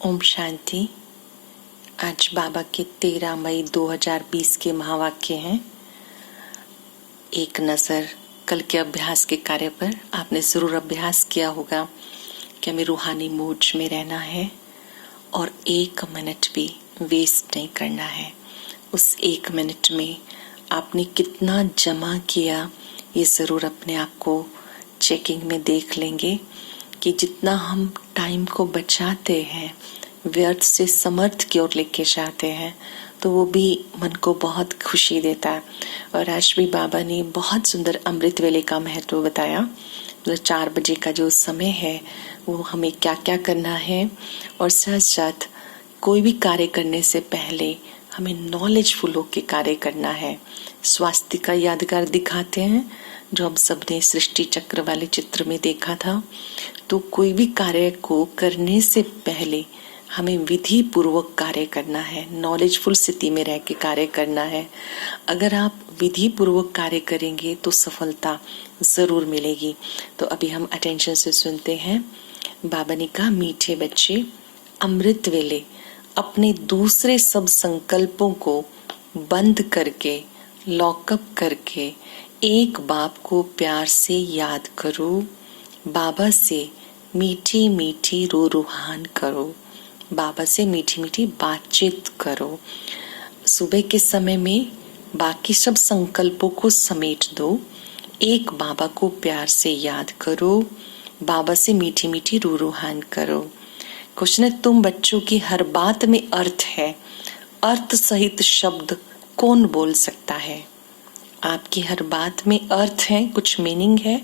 ओम शांति। आज बाबा के 13 मई 2020 के महावाक्य हैं। एक नज़र कल के अभ्यास के कार्य पर। आपने ज़रूर अभ्यास किया होगा कि हमें रूहानी मोड में रहना है और 1 मिनट भी वेस्ट नहीं करना है। उस 1 मिनट में आपने कितना जमा किया, ये ज़रूर अपने आप को चेकिंग में देख लेंगे कि जितना हम टाइम को बचाते हैं, व्यर्थ से समर्थ की ओर लेके जाते हैं, तो वो भी मन को बहुत खुशी देता है। और आज भी बाबा ने बहुत सुंदर अमृत वेले का महत्व बताया। 4 बजे का जो समय है वो हमें क्या क्या करना है, और साथ साथ कोई भी कार्य करने से पहले हमें नॉलेजफुल होकर कार्य करना है। स्वास्थ्य का यादगार दिखाते हैं जो हम सबने सृष्टि चक्र वाले चित्र में देखा था। तो कोई भी कार्य को करने से पहले हमें विधि पूर्वक कार्य करना है, नॉलेजफुल स्थिति में रह के कार्य करना है। अगर आप विधि पूर्वक कार्य करेंगे तो सफलता जरूर मिलेगी। तो अभी हम अटेंशन से सुनते हैं। बाबा ने कहा, मीठे बच्चे, अमृत वेले अपने दूसरे सब संकल्पों को बंद करके, लॉकअप करके एक बाप को प्यार से याद करो, बाबा से मीठी मीठी रूहान करो, बाबा से मीठी मीठी बातचीत करो। सुबह के समय में बाकी सब संकल्पों को समेट दो, एक बाबा को प्यार से याद करो, बाबा से मीठी मीठी रूहान करो। क्वेश्चन है, तुम बच्चों की हर बात में अर्थ है, अर्थ सहित शब्द कौन बोल सकता है? आपकी हर बात में अर्थ है, कुछ मीनिंग है,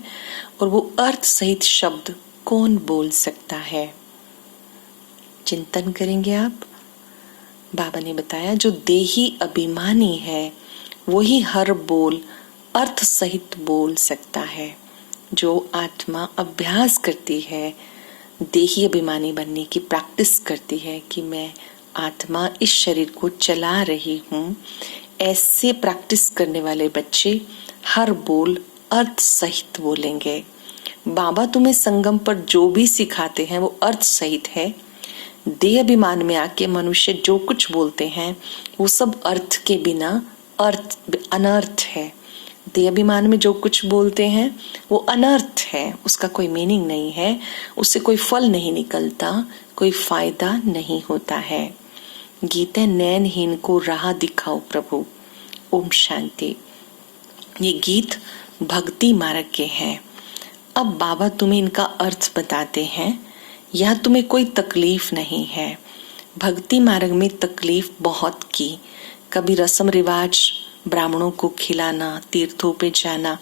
और वो अर्थ सहित शब्द कौन बोल सकता है? चिंतन करेंगे आप। बाबा ने बताया, जो देही अभिमानी है वही हर बोल अर्थ सहित बोल सकता है। जो आत्मा अभ्यास करती है, देही अभिमानी बनने की प्रैक्टिस करती है कि मैं आत्मा इस शरीर को चला रही हूँ, ऐसे प्रैक्टिस करने वाले बच्चे हर बोल अर्थ सहित बोलेंगे। बाबा तुम्हें संगम पर जो भी सिखाते हैं वो अर्थ सहित है। देह अभिमान में आके मनुष्य जो कुछ बोलते हैं वो सब अर्थ के बिना अनर्थ है। देह अभिमान में जो कुछ बोलते हैं वो अनर्थ है, उसका कोई मीनिंग नहीं है, उससे कोई फल नहीं निकलता, कोई फायदा नहीं होता है। गीता, नैनहीन को राह दिखाओ प्रभु। ओम शांति। ये गीत भक्ति मार्ग के हैं। अब बाबा तुम्हें इनका अर्थ बताते हैं। यह तुम्हें कोई तकलीफ नहीं है। भक्ति मार्ग में तकलीफ बहुत की, कभी रस्म रिवाज, ब्राह्मणों को खिलाना, तीर्थों पे जाना,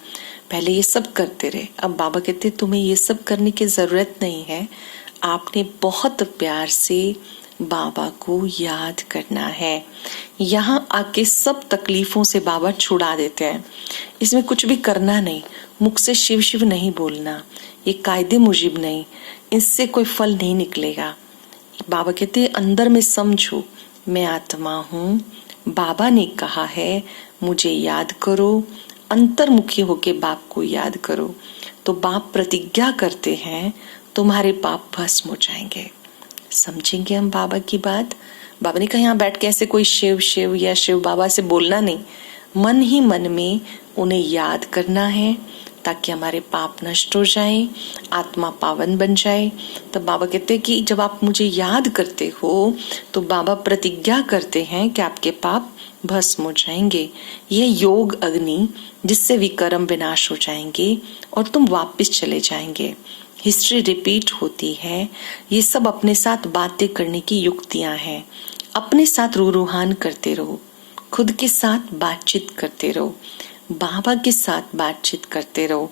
पहले ये सब करते रहे। अब बाबा कहते तुम्हें ये सब करने की जरूरत नहीं है। आपने बहुत प्यार से बाबा को याद करना है। यहाँ आके सब तकलीफों से बाबा छुड़ा देते हैं। इसमें कुछ भी करना नहीं, मुख से शिव शिव नहीं बोलना, ये कायदे मुजिब नहीं, इससे कोई फल नहीं निकलेगा। बाबा कहते हैं अंदर में समझो मैं आत्मा हूँ, बाबा ने कहा है मुझे याद करो, अंतर्मुखी होके बाप को याद करो। तो बाप प्रतिज्ञा करते हैं तुम्हारे पाप भस्म हो जाएंगे। समझेंगे हम बाबा की बात। बाबा ने कहा यहाँ बैठ के ऐसे कोई शिव शिव या शिव बाबा से बोलना नहीं, मन ही मन में उन्हें याद करना है ताकि हमारे पाप नष्ट हो जाएं, आत्मा पावन बन जाए। तो बाबा कहते हैं कि जब आप मुझे याद करते हो तो बाबा प्रतिज्ञा करते हैं कि आपके पाप भस्म हो जाएंगे। यह योग अग्नि जिससे विकर्म विनाश हो जाएंगे और तुम वापस चले जाएंगे। हिस्ट्री रिपीट होती है। ये सब अपने साथ बातें करने की युक्तियां हैं। अपने साथ रूहान करते रहो, खुद के साथ बातचीत करते रहो, बाबा के साथ बातचीत करते रहो।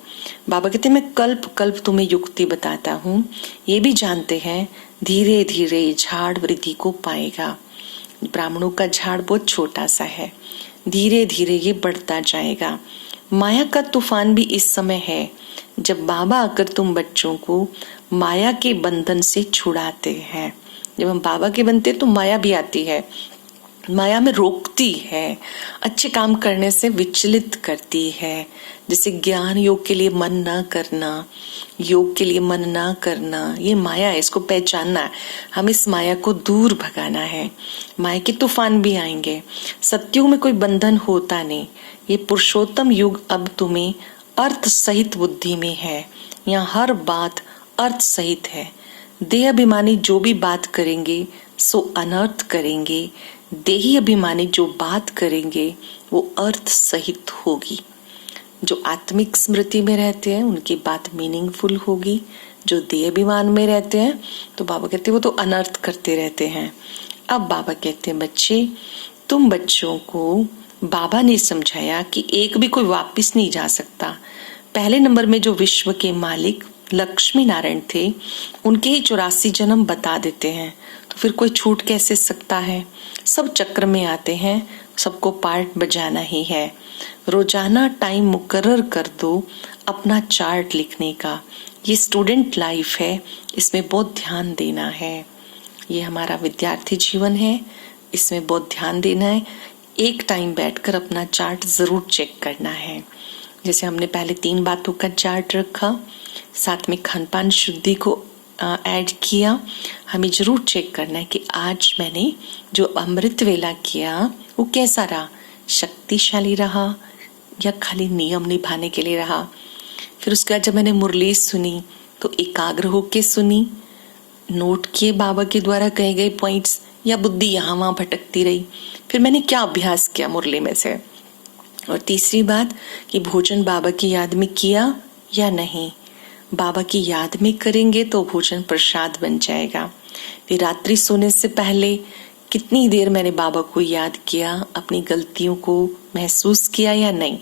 बाबा कहते हैं मैं कल्प कल्प तुम्हें युक्ति बताता हूँ। ये भी जानते हैं धीरे धीरे झाड़ वृद्धि को पाएगा। ब्राह्मणों का झाड़ बहुत छोटा सा है, धीरे धीरे ये बढ़ता जाएगा। माया का तूफान भी इस समय है जब बाबा आकर तुम बच्चों को माया के बंधन से छुड़ाते हैं। जब हम बाबा के बनते तो माया भी आती है, माया में रोकती है, अच्छे काम करने से विचलित करती है। जैसे ज्ञान योग के लिए मन ना करना, योग के लिए मन ना करना, ये माया है, इसको पहचानना है। हम इस माया को दूर भगाना है। माया के तूफान भी आएंगे। सत्युग में कोई बंधन होता नहीं। ये पुरुषोत्तम युग अब तुम्हें अर्थ सहित बुद्धि में है। यहाँ हर बात अर्थ सहित है। देह अभिमानी जो भी बात करेंगे सो अनर्थ करेंगे। देही अभिमानी जो बात करेंगे वो अर्थ सहित होगी। जो आत्मिक स्मृति में रहते हैं उनकी बात मीनिंगफुल होगी। जो देह अभिमान में रहते हैं तो बाबा कहते हैं वो तो अनर्थ करते रहते हैं। अब बाबा कहते हैं बच्चे, तुम बच्चों को बाबा ने समझाया कि एक भी कोई वापस नहीं जा सकता। पहले नंबर में जो विश्व के मालिक लक्ष्मी नारायण थे उनके ही 84 जन्म बता देते हैं, तो फिर कोई छूट कैसे सकता है। सब चक्र में आते हैं, सबको पार्ट बजाना ही है। रोजाना टाइम मुकर्रर कर दो अपना चार्ट लिखने का। ये स्टूडेंट लाइफ है, इसमें बहुत ध्यान देना है। ये हमारा विद्यार्थी जीवन है, इसमें बहुत ध्यान देना है। एक टाइम बैठकर अपना चार्ट जरूर चेक करना है। जैसे हमने पहले 3 बातों का चार्ट रखा, साथ में खान पान शुद्धि को ऐड किया। हमें जरूर चेक करना है कि आज मैंने जो अमृत वेला किया वो कैसा रहा, शक्तिशाली रहा या खाली नियम निभाने के लिए रहा। फिर उसके बाद जब मैंने मुरली सुनी तो एकाग्र होके सुनी, नोट किए बाबा के द्वारा कहे गए पॉइंट्स, या बुद्धि यहाँ वहां भटकती रही। फिर मैंने क्या अभ्यास किया मुरली में से। और तीसरी बात कि भोजन बाबा की याद में किया या नहीं। बाबा की याद में करेंगे तो भोजन प्रसाद बन जाएगा। फिर रात्रि सोने से पहले कितनी देर मैंने बाबा को याद किया, अपनी गलतियों को महसूस किया या नहीं।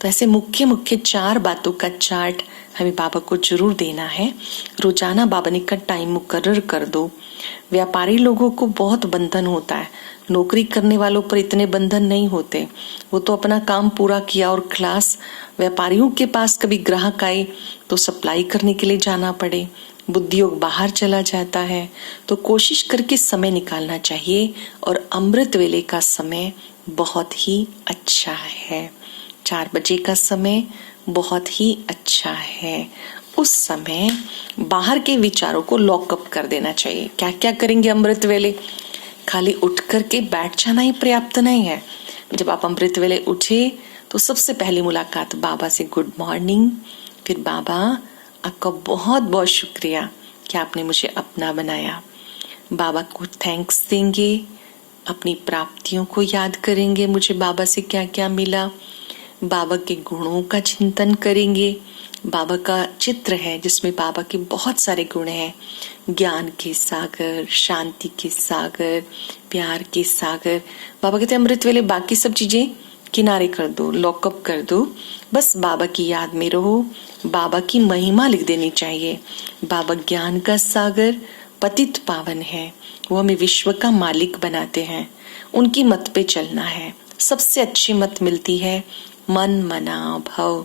तो ऐसे मुख्य मुख्य 4 बातों का चार्ट हमें बाबा को जरूर देना है। रोजाना बाबा ने का टाइम मुकर्रर कर दो। व्यापारी लोगों को बहुत बंधन होता है, नौकरी करने वालों पर इतने बंधन नहीं होते। वो तो अपना काम पूरा किया और क्लास। व्यापारियों के पास कभी ग्राहक आए तो सप्लाई करने के लिए जाना पड़े, बुद्धि योग बाहर चला जाता है। तो कोशिश करके समय निकालना चाहिए। और अमृत वेले का समय बहुत ही अच्छा है। 4 बजे का समय बहुत ही अच्छा है। उस समय बाहर के विचारों को लॉकअप कर देना चाहिए। क्या क्या करेंगे अमृत वेले? खाली उठ करके बैठ जाना ही पर्याप्त नहीं है। जब आप अमृत वेले उठे तो सबसे पहली मुलाकात बाबा से गुड मॉर्निंग। फिर बाबा आपका बहुत बहुत शुक्रिया कि आपने मुझे अपना बनाया। बाबा को थैंक्स देंगे, अपनी प्राप्तियों को याद करेंगे, मुझे बाबा से क्या क्या मिला। बाबा के गुणों का चिंतन करेंगे। बाबा का चित्र है जिसमें बाबा के बहुत सारे गुण हैं। ज्ञान के सागर, शांति के सागर, प्यार के सागर। बाबा कहते हैं अमृत वेले बाकी सब चीजें किनारे कर दो, लॉकअप कर दो, बस बाबा की याद में रहो। बाबा की महिमा लिख देनी चाहिए। बाबा ज्ञान का सागर, पतित पावन है, वो हमें विश्व का मालिक बनाते हैं। उनकी मत पे चलना है। सबसे अच्छी मत मिलती है मन मना भव।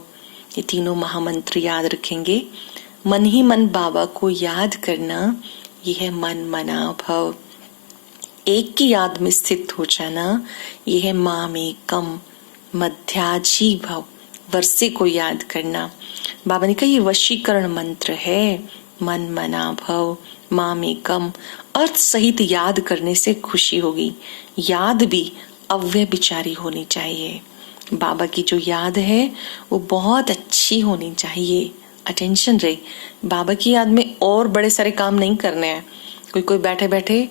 ये तीनों महामंत्र याद रखेंगे। मन ही मन बाबा को याद करना, ये है मन मना भव। एक की याद में स्थित हो जाना, ये है मामेकम मध्याजी भव। वर्षे को याद करना। बाबा ने कहा ये वशीकरण मंत्र है। मन मना भव मामेकम। अर्थ सहित याद करने से खुशी होगी। याद भी अव्यभिचारी होनी चाहिए। बाबा की जो याद है वो बहुत अच्छी होनी चाहिए। अटेंशन रहे। बाबा की याद में और बड़े सारे काम नहीं करने हैं। कोई बैठे बैठे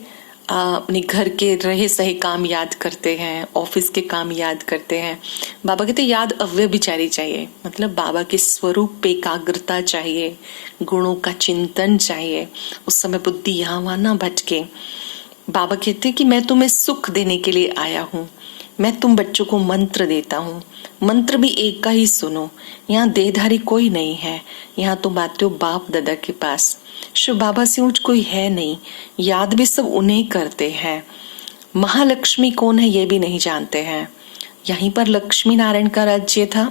अपने घर के रहे सही काम याद करते हैं, ऑफिस के काम याद करते हैं। बाबा कहते याद अव्यभिचारी चाहिए। मतलब बाबा के स्वरूप पे एकाग्रता चाहिए, गुणों का चिंतन चाहिए। उस समय बुद्धि यहाँ वहां ना भटके। बाबा कहते कि मैं तुम्हें सुख देने के लिए आया हूँ। मैं तुम बच्चों को मंत्र देता हूँ। मंत्र भी एक का ही सुनो। यहाँ देहधारी कोई नहीं है। यहाँ तुम आते हो बाप दादा के पास। शिव बाबा से ऊंच कोई है नहीं। याद भी सब उन्हें करते हैं। महालक्ष्मी कौन है ये भी नहीं जानते हैं। यहीं पर लक्ष्मी नारायण का राज्य था।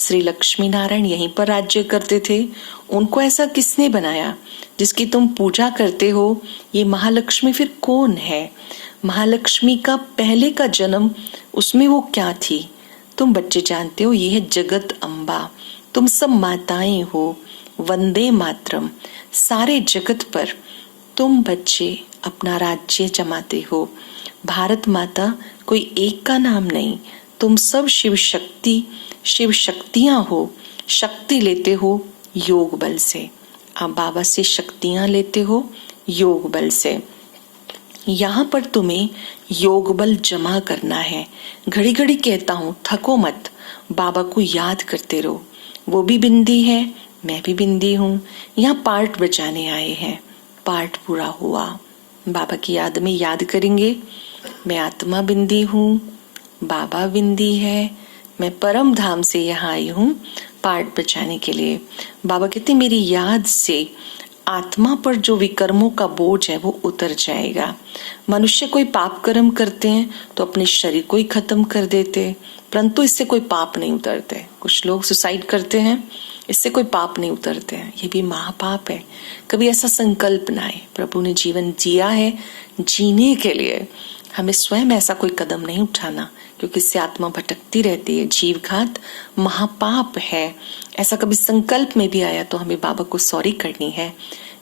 श्री लक्ष्मी नारायण यहीं पर राज्य करते थे। उनको ऐसा किसने बनाया जिसकी तुम पूजा करते हो? ये महालक्ष्मी फिर कौन है? महालक्ष्मी का पहले का जन्म, उसमें वो क्या थी? तुम बच्चे जानते हो, ये है जगत अम्बा। तुम सब माताएं हो। वंदे मातरम। सारे जगत पर तुम बच्चे अपना राज्य जमाते हो। भारत माता कोई एक का नाम नहीं, तुम सब शिव शक्ति, शिव शक्तियां हो। शक्ति लेते हो योग बल से। आप बाबा से शक्तियां लेते हो योग बल से। यहाँ पर तुम्हें योग बल जमा करना है। घड़ी घड़ी कहता हूँ, थको मत, बाबा को याद करते रहो। वो भी बिंदी है, मैं भी बिंदी हूँ। यहाँ पार्ट बचाने आए हैं। पार्ट पूरा हुआ, बाबा की याद में याद करेंगे। मैं आत्मा बिंदी हूँ, बाबा बिंदी है, मैं परम धाम से यहाँ आई हूँ पार्ट बचाने के लिए। बाबा कहते मेरी याद से आत्मा पर जो विकर्मों का बोझ है वो उतर जाएगा। मनुष्य कोई पाप कर्म करते हैं तो अपने शरीर को ही खत्म कर देते, परंतु इससे कोई पाप नहीं उतरते। कुछ लोग सुसाइड करते हैं, इससे कोई पाप नहीं उतरते हैं, ये भी महापाप है। कभी ऐसा संकल्प ना आए। प्रभु ने जीवन जिया है, जीने के लिए हमें स्वयं ऐसा कोई कदम नहीं उठाना, क्योंकि इससे आत्मा भटकती रहती है। जीव घात महापाप है। ऐसा कभी संकल्प में भी आया तो हमें बाबा को सॉरी करनी है।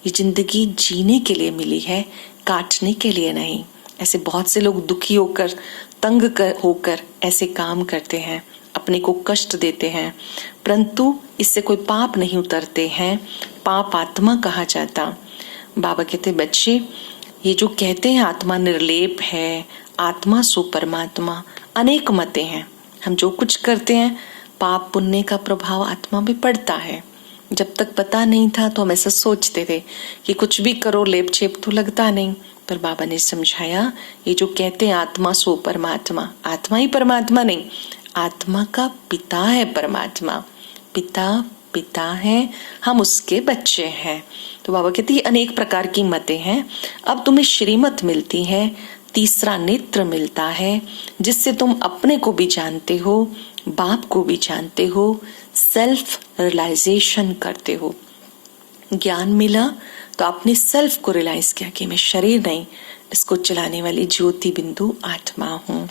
ये जिंदगी जीने के लिए मिली है, काटने के लिए नहीं। ऐसे बहुत से लोग दुखी होकर, तंग होकर ऐसे काम करते हैं, अपने को कष्ट देते हैं, परंतु इससे कोई पाप नहीं उतरते हैं। पाप आत्मा कहा जाता। बाबा कहते बच्चे, ये जो कहते हैं आत्मा निर्लेप है, आत्मा सो परमात्मा, अनेक मतें हैं। हम जो कुछ करते हैं पाप पुण्य का प्रभाव आत्मा में पड़ता है। जब तक पता नहीं था तो हम ऐसा सोचते थे कि कुछ भी करो लेप छेप तो लगता नहीं, पर बाबा ने समझाया ये जो कहते हैं आत्मा सो परमात्मा, आत्मा ही परमात्मा नहीं, आत्मा का पिता है परमात्मा। पिता पिता है, हम उसके बच्चे हैं। तो बाबा कहते हैं अनेक प्रकार की मतें हैं। अब तुम्हें श्रीमत मिलती है, तीसरा नेत्र मिलता है, जिससे तुम अपने को भी जानते हो, बाप को भी जानते हो, सेल्फ रियलाइजेशन करते हो। ज्ञान मिला तो आपने सेल्फ को रियलाइज किया कि मैं शरीर नहीं, इसको चलाने वाली ज्योति बिंदु आत्मा हूँ।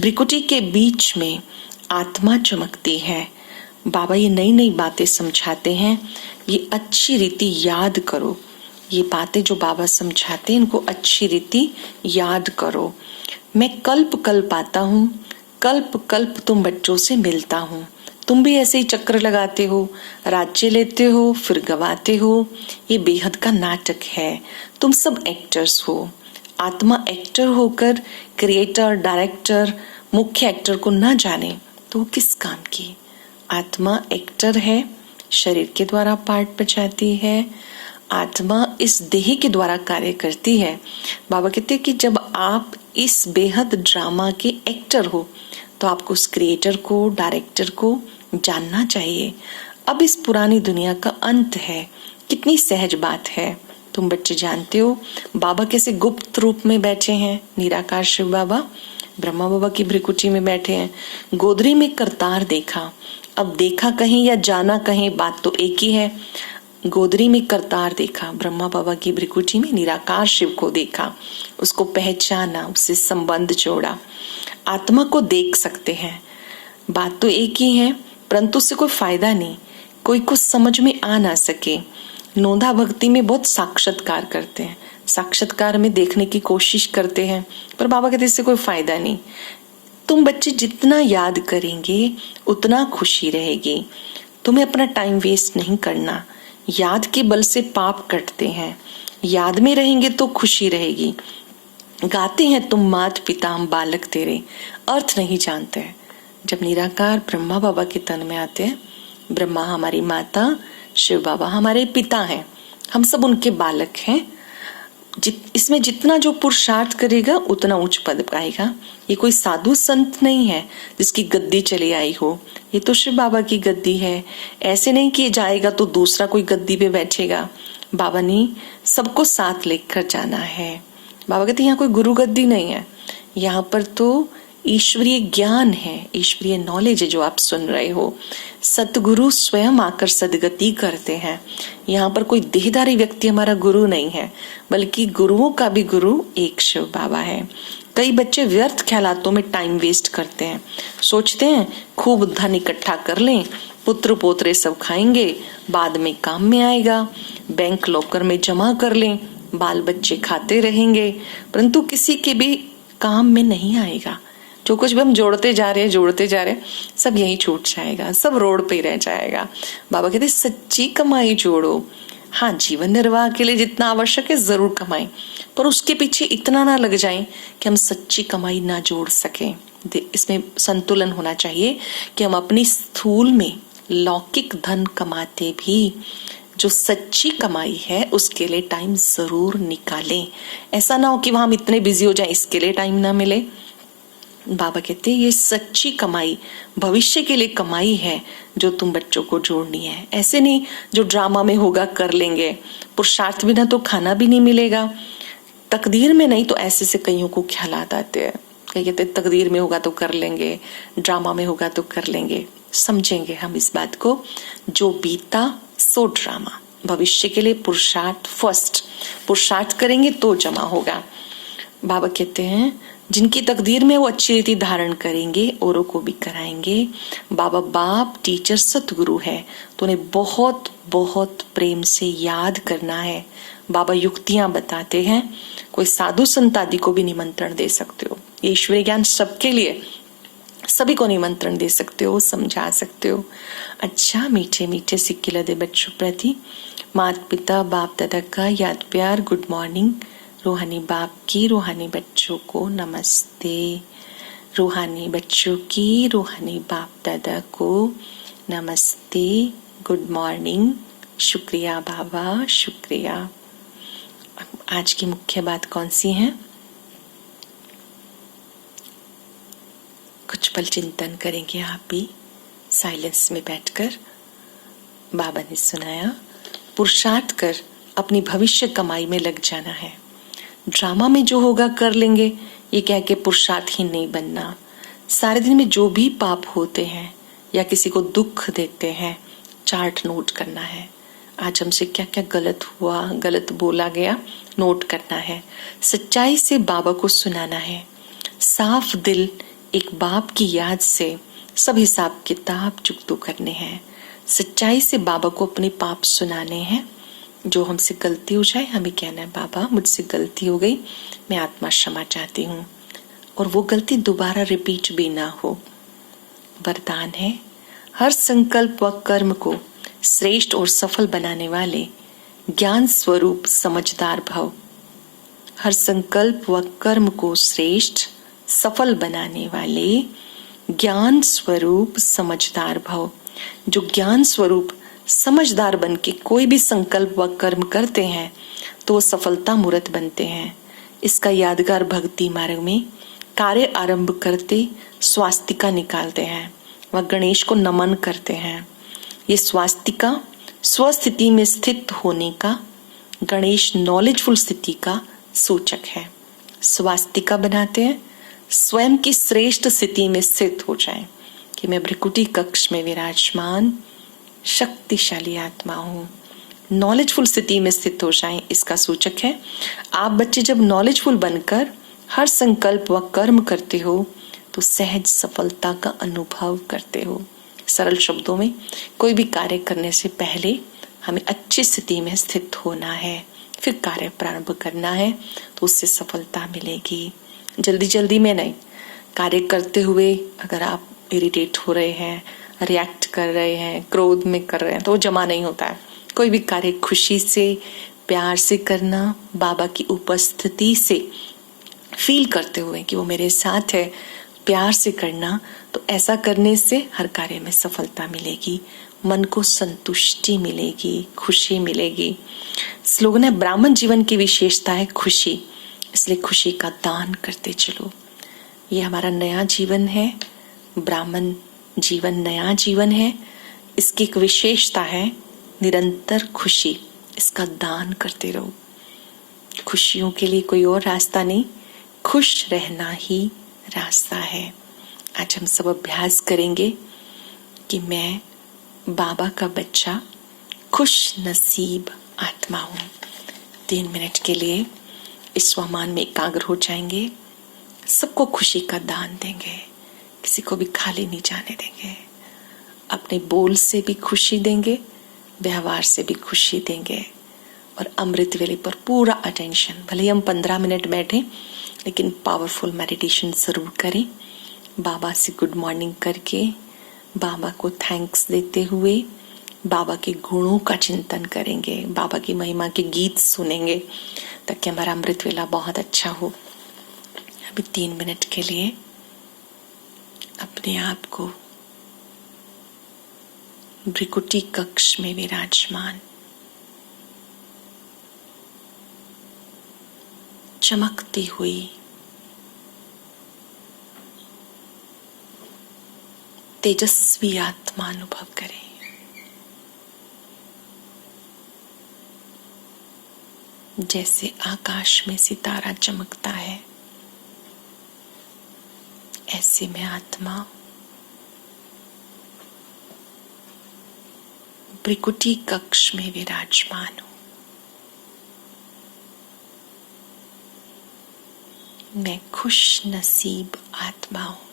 भ्रिकुटी के बीच में आत्मा चमकती है। बाबा ये नई नई बातें समझाते हैं, ये अच्छी रीति याद करो। ये बातें जो बाबा समझाते हैं इनको अच्छी रीति याद करो। मैं कल्प कल्प आता हूँ, कल्प कल्प तुम बच्चों से मिलता हूँ। तुम भी ऐसे ही चक्र लगाते हो, राज्य लेते हो, फिर गवाते हो। ये बेहद का नाटक है। तुम सब एक्टर्स हो। आत्मा एक्टर होकर क्रिएटर, डायरेक्टर, मुख्य एक्टर को न जाने तो वो किस काम की? आत्मा एक्टर है, शरीर के द्वारा पार्ट बजाती है। आत्मा इस देह के द्वारा कार्य करती है। बाबा कहते हैं कि जब आप इस बेहद ड्रामा के एक्टर हो तो आपको उस क्रिएटर को, डायरेक्टर को जानना चाहिए। अब इस पुरानी दुनिया का अंत है। कितनी सहज बात है। तुम बच्चे जानते हो बाबा कैसे गुप्त रूप में बैठे हैं। निराकार शिव बाबा ब्रह्मा बाबा की भ्रिकुटी में बैठे हैं। गोदरी में करतार देखा। अब देखा कहीं या जाना कहीं, बात तो एक ही है। गोदरी में करतार देखा, ब्रह्मा बाबा की भ्रिकुटी में निराकार शिव को देखा, उसको पहचाना, उससे संबंध जोड़ा। आत्मा को देख सकते हैं, बात तो एक ही है, परंतु उससे कोई फायदा नहीं। कोई कुछ समझ में आ ना सके। नोंधा भक्ति में बहुत साक्षात्कार करते हैं, साक्षात्कार में देखने की कोशिश करते हैं, पर बाबा कहते इससे कोई फायदा नहीं। तुम बच्चे जितना याद करेंगे उतना खुशी रहेगी। तुम्हें अपना टाइम वेस्ट नहीं करना। याद के बल से पाप कटते हैं। याद में रहेंगे तो खुशी रहेगी। गाते हैं तुम मात पिता हम बालक तेरे, अर्थ नहीं जानते। जब निराकार ब्रह्मा बाबा के तन में आते हैं, ब्रह्मा हमारी माता, शिव बाबा हमारे पिता हैं, हम सब उनके बालक हैं। इसमें जितना जो पुरुषार्थ करेगा उतना उच्च पद पाएगा। ये कोई साधु संत नहीं है जिसकी गद्दी चली आई हो, ये तो शिव बाबा की गद्दी है। ऐसे नहीं कि जाएगा तो दूसरा कोई गद्दी पे बैठेगा। बाबा ने सबको साथ लेकर जाना है। बाबा कहते यहाँ कोई गुरु गद्दी नहीं है, यहाँ पर तो ईश्वरीय ज्ञान है, ईश्वरीय नॉलेज है जो आप सुन रहे हो। सतगुरु स्वयं आकर सदगति करते हैं। यहाँ पर कोई देहधारी व्यक्ति हमारा गुरु नहीं है, बल्कि गुरुओं का भी गुरु एक शिव बाबा है। कई बच्चे व्यर्थ ख्यालातों में टाइम वेस्ट करते हैं, सोचते हैं खूब धन इकट्ठा कर लें, पुत्र पोतरे सब खाएंगे, बाद में काम में आएगा, बैंक लॉकर में जमा कर लें, बाल बच्चे खाते रहेंगे, परंतु किसी के भी काम में नहीं आएगा। जो कुछ भी हम जोड़ते जा रहे हैं सब यही छूट जाएगा, सब रोड पे रह जाएगा। बाबा कहते सच्ची कमाई जोड़ो। हाँ, जीवन निर्वाह के लिए जितना आवश्यक है जरूर कमाएं, पर उसके पीछे इतना ना लग जाएं कि हम सच्ची कमाई ना जोड़ सकें। इसमें संतुलन होना चाहिए कि हम अपनी स्थूल में लौकिक धन कमाते भी जो सच्ची कमाई है उसके लिए टाइम जरूर निकालें। ऐसा ना हो कि वहां हम इतने बिजी हो जाएं इसके लिए टाइम ना मिले। बाबा कहते हैं ये सच्ची कमाई भविष्य के लिए कमाई है जो तुम बच्चों को जोड़नी है। ऐसे नहीं जो ड्रामा में होगा कर लेंगे, पुरुषार्थ बिना तो खाना भी नहीं मिलेगा, तकदीर में नहीं तो ऐसे से कईयों को ख्यालात आते हैं। कई कहते तकदीर में होगा तो कर लेंगे, ड्रामा में होगा तो कर लेंगे। समझेंगे हम इस बात को, जो बीता सो ड्रामा, भविष्य के लिए पुरुषार्थ फर्स्ट, पुरुषार्थ करेंगे तो जमा होगा। बाबा कहते हैं जिनकी तकदीर में वो अच्छी रीति धारण करेंगे औरों को भी कराएंगे। बाबा बाप टीचर सतगुरु है तो उन्हें बहुत बहुत प्रेम से याद करना है। बाबा युक्तियां बताते हैं, कोई साधु संत आदि को भी निमंत्रण दे सकते हो। ईश्वरीय ज्ञान सबके लिए, सभी को निमंत्रण दे सकते हो, समझा सकते हो। अच्छा, मीठे मीठे सिक्के लदे बच्चों प्रति माता पिता बाप दादा का याद प्यार, गुड मॉर्निंग। रूहानी बाप की रूहानी बच्चों को नमस्ते। रूहानी बच्चों की रूहानी बाप दादा को नमस्ते, गुड मॉर्निंग। शुक्रिया बाबा, शुक्रिया। आज की मुख्य बात कौन सी है? कुछ पल चिंतन करेंगे आप भी साइलेंस में बैठकर। बाबा ने सुनाया, पुरुषार्थ कर अपनी भविष्य कमाई में लग जाना है। ड्रामा में जो होगा कर लेंगे ये कह के पुरुषार्थ ही नहीं बनना। सारे दिन में जो भी पाप होते हैं या किसी को दुख देते हैं, चार्ट नोट करना है। आज हमसे क्या क्या गलत हुआ, गलत बोला गया, नोट करना है। सच्चाई से बाबा को सुनाना है। साफ दिल एक बाप की याद से सब हिसाब किताब चुकतो करने हैं। सच्चाई से बाबा को अपने पाप सुनाने हैं। जो हमसे गलती हो जाए हमें कहना है, बाबा मुझसे गलती हो गई, मैं आत्मा क्षमा चाहती हूँ, और वो गलती दोबारा रिपीट भी ना हो। वरदान है, हर संकल्प व कर्म को श्रेष्ठ और सफल बनाने वाले ज्ञान स्वरूप समझदार भव। हर संकल्प व कर्म को श्रेष्ठ सफल बनाने वाले ज्ञान स्वरूप समझदार भव। जो ज्ञान स्वरूप समझदार बन के कोई भी संकल्प व कर्म करते हैं तो वो सफलता मूर्त बनते हैं। इसका यादगार भक्ति मार्ग में कार्य आरंभ करते स्वास्तिका निकालते हैं व गणेश को नमन करते हैं। ये स्वास्तिका स्वस्थिति में स्थित होने का, गणेश नॉलेजफुल स्थिति का सूचक है। स्वास्तिका बनाते हैं स्वयं की श्रेष्ठ स्थिति में स्थित हो जाएं कि मैं भ्रिकुटी कक्ष में विराजमान शक्तिशाली आत्मा हूँ। नॉलेजफुल स्थिति में स्थित हो जाएं, इसका सूचक है। आप बच्चे जब नॉलेजफुल बनकर हर संकल्प व कर्म करते हो तो सहज सफलता का अनुभव करते हो। सरल शब्दों में, कोई भी कार्य करने से पहले हमें अच्छी स्थिति में स्थित होना है, फिर कार्य प्रारंभ करना है तो उससे सफलता मिलेगी। जल्दी जल्दी में नहीं। कार्य करते हुए अगर आप इरिटेट हो रहे हैं, रिएक्ट कर रहे हैं, क्रोध में कर रहे हैं तो वो जमा नहीं होता है। कोई भी कार्य खुशी से प्यार से करना, बाबा की उपस्थिति से फील करते हुए कि वो मेरे साथ है, प्यार से करना, तो ऐसा करने से हर कार्य में सफलता मिलेगी, मन को संतुष्टि मिलेगी, खुशी मिलेगी। स्लोगन है, ब्राह्मण जीवन की विशेषता है खुशी, इसलिए खुशी का दान करते चलो। ये हमारा नया जीवन है, ब्राह्मण जीवन नया जीवन है। इसकी एक विशेषता है निरंतर खुशी, इसका दान करते रहो। खुशियों के लिए कोई और रास्ता नहीं, खुश रहना ही रास्ता है। आज हम सब अभ्यास करेंगे कि मैं बाबा का बच्चा, खुश नसीब आत्मा हूँ। 3 मिनट के लिए इस स्वमान में एकाग्र हो जाएंगे। सबको खुशी का दान देंगे, किसी को भी खाली नहीं जाने देंगे। अपने बोल से भी खुशी देंगे, व्यवहार से भी खुशी देंगे और अमृत वेले पर पूरा अटेंशन। भले ही हम 15 मिनट बैठे लेकिन पावरफुल मेडिटेशन जरूर करें। बाबा से गुड मॉर्निंग करके, बाबा को थैंक्स देते हुए बाबा के गुणों का चिंतन करेंगे, बाबा की महिमा के गीत सुनेंगे ताकि हमारा अमृत वेला बहुत अच्छा हो। अभी 3 मिनट के लिए अपने आप को भ्रिकुटी कक्ष में विराजमान, चमकती हुई तेजस्वी आत्मा अनुभव करें। जैसे आकाश में सितारा चमकता है, ऐसे में आत्मा भ्रिकुटी कक्ष में विराजमान हूं। मैं खुश नसीब आत्मा हूं।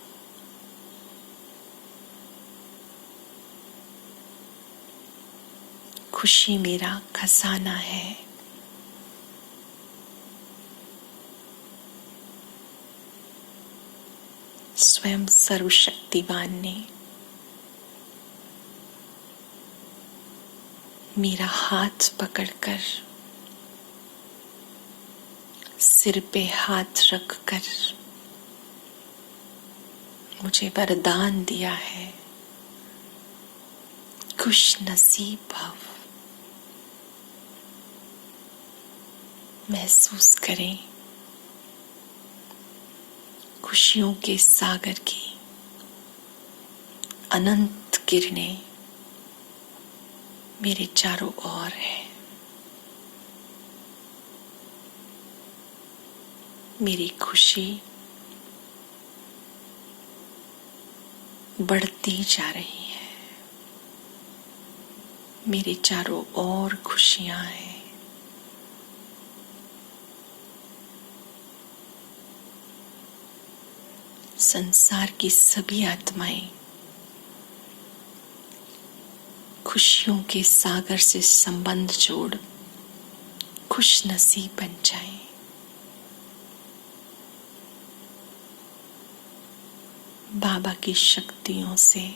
खुशी मेरा खजाना है। स्वयं सर्वशक्तिवान ने मेरा हाथ पकड़कर, सिर पे हाथ रखकर मुझे वरदान दिया है, खुश नसीब भव। महसूस करें खुशियों के सागर की अनंत किरणें मेरे चारों ओर है। मेरी खुशी बढ़ती जा रही है। मेरे चारों ओर खुशियां हैं। संसार की सभी आत्माएं खुशियों के सागर से संबंध जोड़ खुश नसीब बन जाएं। बाबा की शक्तियों से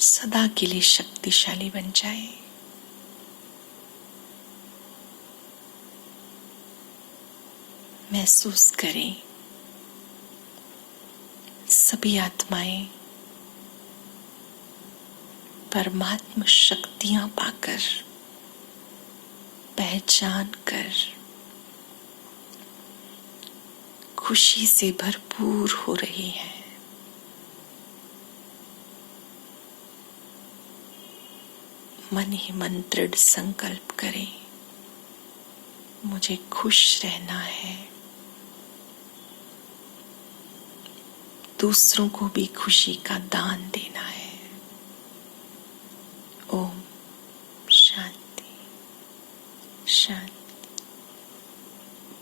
सदा के लिए शक्तिशाली बन जाए। महसूस करें सभी आत्माएं परमात्मा शक्तियां पाकर, पहचान कर खुशी से भरपूर हो रही है। मन ही मन दृढ़ संकल्प करें, मुझे खुश रहना है, दूसरों को भी खुशी का दान देना है। ओम शांति शांति।